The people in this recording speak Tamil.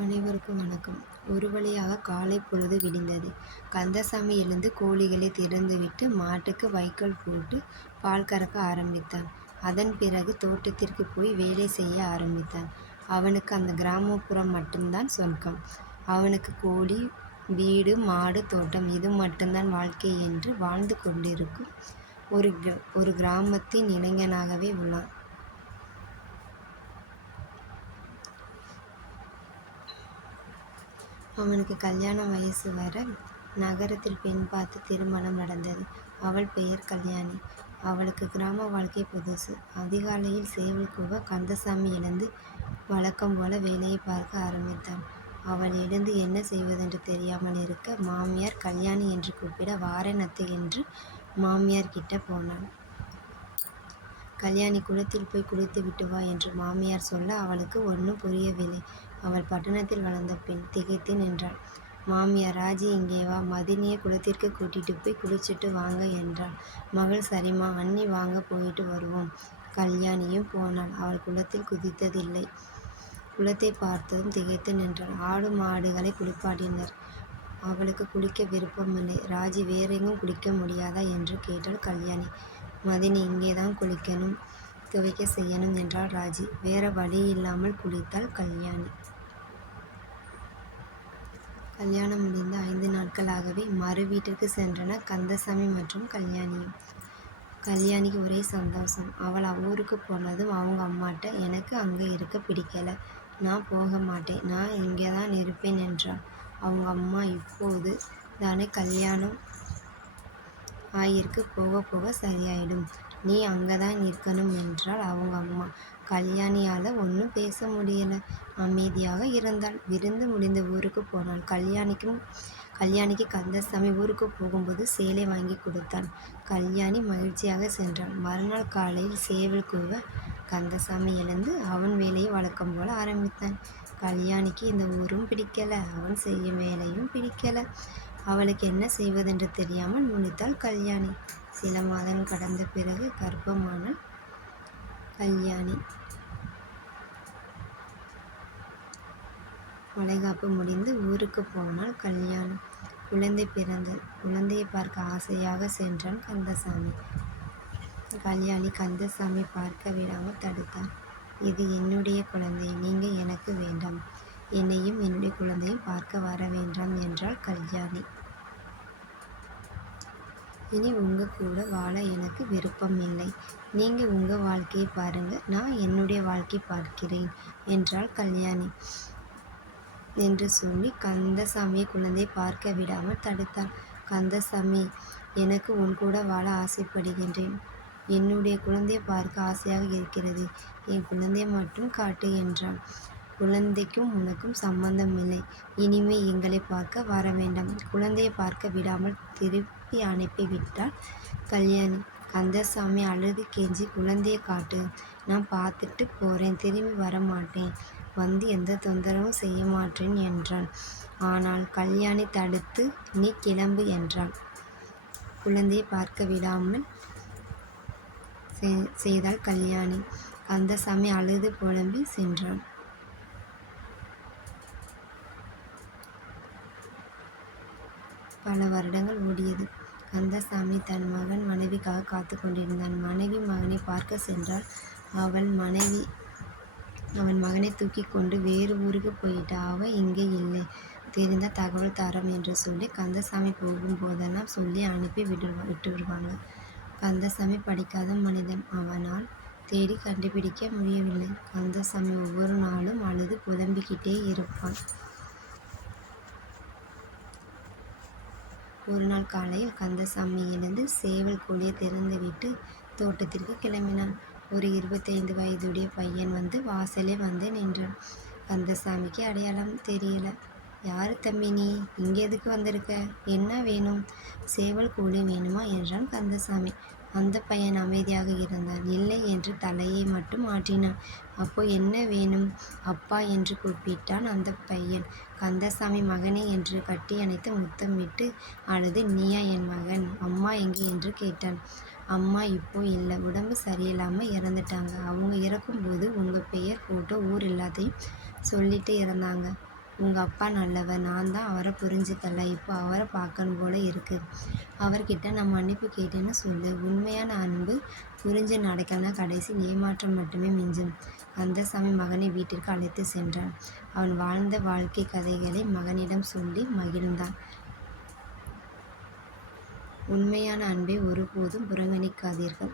அனைவருக்கும் வணக்கம். ஒரு வழியாக காலை பொழுது விடிந்தது. கந்தசாமி எழுந்து கோழிகளை திறந்துவிட்டு மாட்டுக்கு வைக்கோல் போட்டு பால் கறக்க ஆரம்பித்தான். அதன் பிறகு தோட்டத்திற்கு போய் வேலை செய்ய ஆரம்பித்தான். அவனுக்கு அந்த கிராமப்புறம் மட்டும்தான் சொர்க்கம். அவனுக்கு கோழி, வீடு, மாடு, தோட்டம் இது மட்டும்தான் வாழ்க்கை என்று வாழ்ந்து கொண்டிருக்கும் ஒரு கிராமத்தின் இளைஞனாகவே உள்ளான். அவனுக்கு கல்யாண வயசு வர நகரத்தில் பெண் பார்த்து திருமணம் நடந்தது. அவள் பெயர் கல்யாணி. அவளுக்கு கிராம வாழ்க்கை புதுசு. அதிகாலையில் சேவல் கூவ கந்தசாமி எழுந்து வழக்கம் போல வேலையை பார்க்க ஆரம்பித்தான். அவள் எழுந்து என்ன செய்வதென்று தெரியாமல் இருக்க மாமியார் கல்யாணி என்று கூப்பிட வாரேன் அத்தை என்று மாமியார் கிட்ட போனாள். கல்யாணி குளத்தில் போய் குளித்து விட்டு வா என்று மாமியார் சொல்ல அவளுக்கு ஒன்றும் புரியவில்லை. அவள் பட்டணத்தில் வளர்ந்த பெண். திகைத்து நின்றாள். மாமியார், ராஜி இங்கே வா, மதினியை குளத்திற்கு கூட்டிட்டு போய் குளிச்சுட்டு வாங்க என்றாள். மகள், சரிம்மா அண்ணி, வாங்க போயிட்டு வருவோம். கல்யாணியும் போனாள். அவள் குளத்தில் குதித்ததில்லை. குளத்தை பார்த்ததும் திகைத்து நின்றாள். ஆடு மாடுகளை குளிப்பாட்டினர். அவளுக்கு குளிக்க விருப்பமில்லை. ராஜி, வேறெங்கும் குளிக்க முடியாதா என்று கேட்டாள் கல்யாணி. மதினி, இங்கேதான் குளிக்கணும், துவைக்க செய்யணும் என்றாள் ராஜி. வேற வழி இல்லாமல் குளித்தாள் கல்யாணி. கல்யாணம் முடிந்த 5 நாட்களாகவே மறு வீட்டிற்கு சென்றனர் கந்தசாமி மற்றும் கல்யாணியும். கல்யாணிக்கு ஒரே சந்தோஷம். அவள் ஊருக்கு போனதும் அவங்க அம்மாட்ட, எனக்கு அங்கே இருக்க பிடிக்கல, நான் போக மாட்டேன், நான் இங்கே தான் இருப்பேன் என்றாள். அவங்க அம்மா, இப்போது தானே கல்யாணம் ஆயிருக்கு, போக போக சரியாயிடும், நீ அங்கே தான் இருக்கணும் என்றாள் அவங்க அம்மா. கல்யாணியால் ஒன்றும் பேச முடியல. அமைதியாக இருந்தாள். விருந்து முடிந்த ஊருக்கு போனாள். கல்யாணிக்கு கந்தசாமி ஊருக்கு போகும்போது சேலை வாங்கி கொடுத்தான். கல்யாணி மகிழ்ச்சியாக சென்றாள். மறுநாள் காலையில் சேவல் கூவ கந்தசாமி எழுந்து அவன் வேலையை வழக்கம் போல ஆரம்பித்தான். கல்யாணிக்கு இந்த ஊரும் பிடிக்கல, அவன் செய்யும் வேலையும் பிடிக்கல. அவளுக்கு என்ன செய்வதென்று தெரியாமல் முழித்தாள் கல்யாணி. சில மாதங்கள் கடந்த பிறகு கர்ப்பமானாள் கல்யாணி. வளைகாப்பு முடிந்து ஊருக்கு போனாள் கல்யாணி. குழந்தை பிறந்தது. குழந்தையை பார்க்க ஆசையாக சென்றான் கந்தசாமி. கல்யாணி கந்தசாமி பார்க்க விடாமல் தடுத்தார். இது என்னுடைய குழந்தை, நீங்க எனக்கு வேண்டாம், என்னையும் என்னுடைய குழந்தையும் பார்க்க வர வேண்டாம் என்றாள் கல்யாணி. இனி உங்க கூட வாழ எனக்கு விருப்பம் இல்லை, நீங்க உங்க வாழ்க்கையை பாருங்க, நான் என்னுடைய வாழ்க்கை பார்க்கிறேன் என்றாள் கல்யாணி. என்று சொல்லி கந்தசாமியை குழந்தையை பார்க்க விடாமல் தடுத்தாள். கந்தசாமி, எனக்கு உன் கூட வாழ ஆசைப்படுகின்றேன், என்னுடைய குழந்தையை பார்க்க ஆசையாக இருக்கிறது, என் குழந்தையை மட்டும் காட்டு என்றான். குழந்தைக்கும் உனக்கும் சம்பந்தம் இல்லை, இனிமே எங்களை பார்க்க வர வேண்டாம். குழந்தையை பார்க்க விடாமல் திருப்பி அனுப்பிவிட்டாள் கல்யாணி. கந்தசாமி அழுது கெஞ்சி, குழந்தையை காட்டு, நான் பார்த்துட்டு போறேன், திரும்பி வர மாட்டேன், வந்து எந்த தொந்தரவும் செய்ய மாட்டேன் என்றான். ஆனால் கல்யாணி தடுத்து, நீ கிளம்பு என்றாள். குழந்தையை பார்க்க விடாமல் செய்தாள் கல்யாணி. கந்தசாமி அழுது புலம்பி சென்றான். பல வருடங்கள் ஓடியது. கந்தசாமி தன் மகன் மனைவிக்காக காத்து கொண்டிருந்தான். மனைவி மகனை பார்க்க சென்றால் அவன் மகனை தூக்கி கொண்டு வேறு ஊருக்கு போயிட்டா. அவன் இங்கே இல்லை, தெரிந்த தகவல் தரம் என்று சொல்லி கந்தசாமி போகும்போதெல்லாம் சொல்லி அனுப்பி விட்டு விடுவாங்க. கந்தசாமி படிக்காத மனிதன். அவனால் தேடி கண்டுபிடிக்க முடியவில்லை. கந்தசாமி ஒவ்வொரு நாளும் அழுது புலம்பிக்கிட்டே இருப்பான். ஒரு நாள் காலையில் கந்தசாமி எழுந்து சேவல் கோழியை திறந்துவிட்டு தோட்டத்திற்கு கிளம்பினான். ஒரு 25 வயதுடைய பையன் வந்து வாசலே வந்து நின்றான். கந்தசாமிக்கு அடையாளம் தெரியல. யாரு தம்பி நீ, இங்கே எதுக்கு வந்திருக்க, என்ன வேணும்? சேவல் கோழி வேணுமா என்றான் கந்தசாமி. அந்த பையன் அமைதியாக இருந்தான். இல்லை என்று தலையை மட்டும் ஆட்டினான். அப்போ என்ன வேணும் அப்பா என்று கூப்பிட்டான் அந்த பையன். கந்தசாமி மகனே என்று கட்டி அணைத்து முத்தம் விட்டு அழுது, நீயா என் மகன், அம்மா எங்கே என்று கேட்டான். அம்மா இப்போ இல்லை, உடம்பு சரியில்லாமல் இறந்துட்டாங்க, அவங்க இறக்கும்போது உங்கள் பெயர் போட்டோ ஊர் எல்லாத்தையும் சொல்லிட்டு இறந்தாங்க, உங்கள் அப்பா நல்லவர், நான் தான் அவரை புரிஞ்சுக்கல, இப்போ அவரை பார்க்கணும் போல இருக்கு. அவர்கிட்ட நான் மன்னிப்பு கேட்டேன்னு சொல்லு. உண்மையான அன்பு புரிஞ்சு நடக்கலனா கடைசியில் ஏமாற்றம் மட்டுமே மிஞ்சும். கந்தசாமி மகனை வீட்டிற்கு அழைத்து சென்றான். அவன் வாழ்ந்த வாழ்க்கை கதைகளை மகனிடம் சொல்லி மகிழ்ந்தான். உண்மையான அன்பை ஒருபோதும் புறக்கணிக்காதீர்கள்.